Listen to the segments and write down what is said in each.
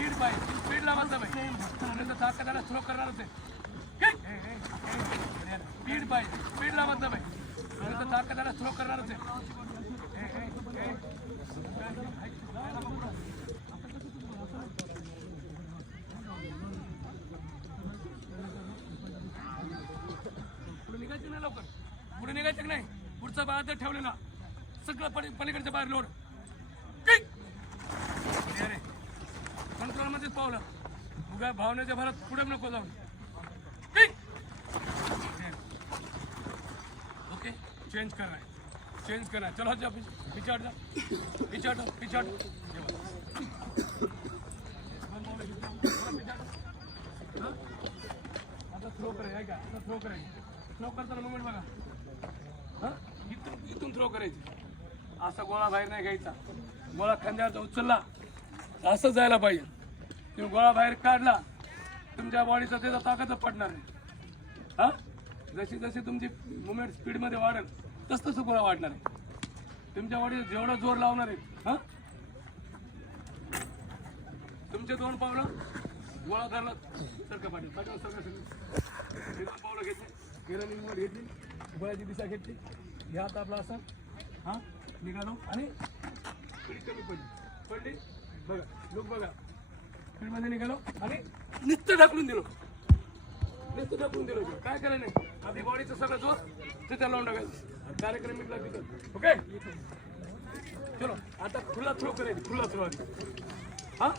Speed पाहिजे, स्पीडला मतलब आहे ताकदाला स्लो करणारच आहे. स्पीड पाहिजे, स्पीडला मतलब आहे ताकदाला स्लो करणारच आहे. पुढे निघायचं नाही, लवकर पुढे निघायचं नाही. पुढचा बाहेर ठेवलेला सगळं पलीकडच्या बाहेर लोड कंट्रोल मध्येच पावलं. उगा भावनेच्या भरात पुढे नको जाऊन. ओके, चेंज करना है, चेंज करना है. चलो जा पीछे हट जा, पीछे हटो, पीछे हटो. आता थ्रो करायचं का? आता थ्रो करायची. थ्रो करताना मुवमेंट बघा. हां, इथून थ्रो करायची. असा गोळा बाहेर नाही घ्यायचा. गोळा खांद्यावर उचलला असं जायला पाहिजे. तुम्ही गोळा बाहेर काढला तुमच्या बॉडीचा त्याचा ताकद पडणार आहे. हां, जशी जशी तुमची मुवमेंट स्पीडमध्ये वाढेल तसं गोळा वाढणार आहे. तुमच्या बॉडीला जेवढा जोर लावणार आहे. हां, तुमचे 2 पावलं गोळा धरला सरका पाठीवर, पाठीवर सरका सगळं 2 पावलं घेतली, रनिंग मोड घेतली, गोळ्याची दिशा घेतली. घ्या आता आपला असं. हां, निघालो आणि स्पीड कमी पडली बघा, लुक बघा. स्पीडमध्ये निघालो आणि नुसतं ढकलून दिलो, काय करायचं नाही. आपली बॉडीचं सगळं जोर तिथे लावून टाकायचं. कार्यक्रम मिटला तिथं. ओके, चलो आता खुला थ्रो करायची. खुला थ्रो आधी. हां,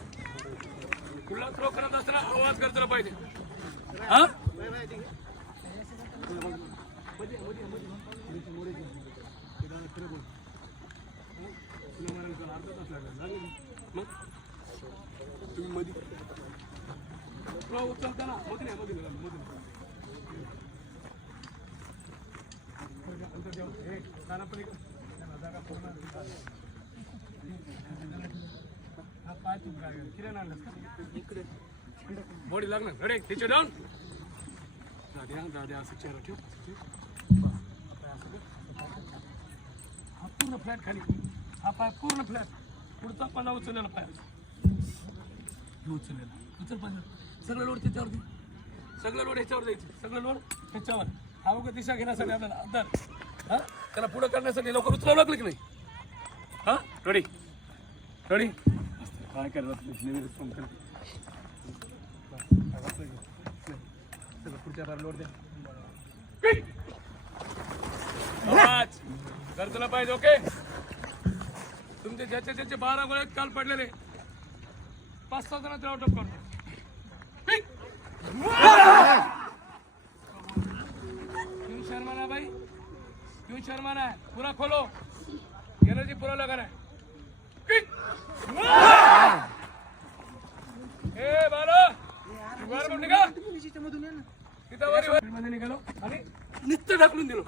खुला थ्रो करत असताना आवाज करताना पाहिजे. हां, मग तुम्ही मध्ये उचलताना मध्ये पाय तू किरण आणलं इकडे बॉडी लागणार. रेडी, तिचे डाऊन. दाद्या असं चेहरा ठेव. हा पूर्ण फ्लॅट खाली, हा पाय पूर्ण फ्लॅट. पुढचा पाना उचललेला पाय उचललेला. उचल पाहिजे. सगळं लोड त्याच्यावरती, सगळं लोड याच्यावर द्यायचं, सगळं लोड त्याच्यावर. हा बघा दिशा घेण्यासाठी आपल्याला अंतर. हां, त्याला पुढं करण्यासाठी लवकर उचलावं लागलं की नाही. हां, रेडी रेडी. काय करतात रिस्पॉन्स करते. सगळं पुढच्या बार लोड द्या. आवाज करताना पाहिजे. ओके, तुमचे ज्याचे ज्याचे 12 गोळे काल पडलेले 5-6 जणांचे आउट ऑफ करतो. क्यों शर्माना भाई, क्यों शर्माना है? पूरा खोलो, एनर्जी पूरा लगाना है. ए बाला निघा तिथं मध्ये निघालो आणि नुसतं ढकलून दिलो.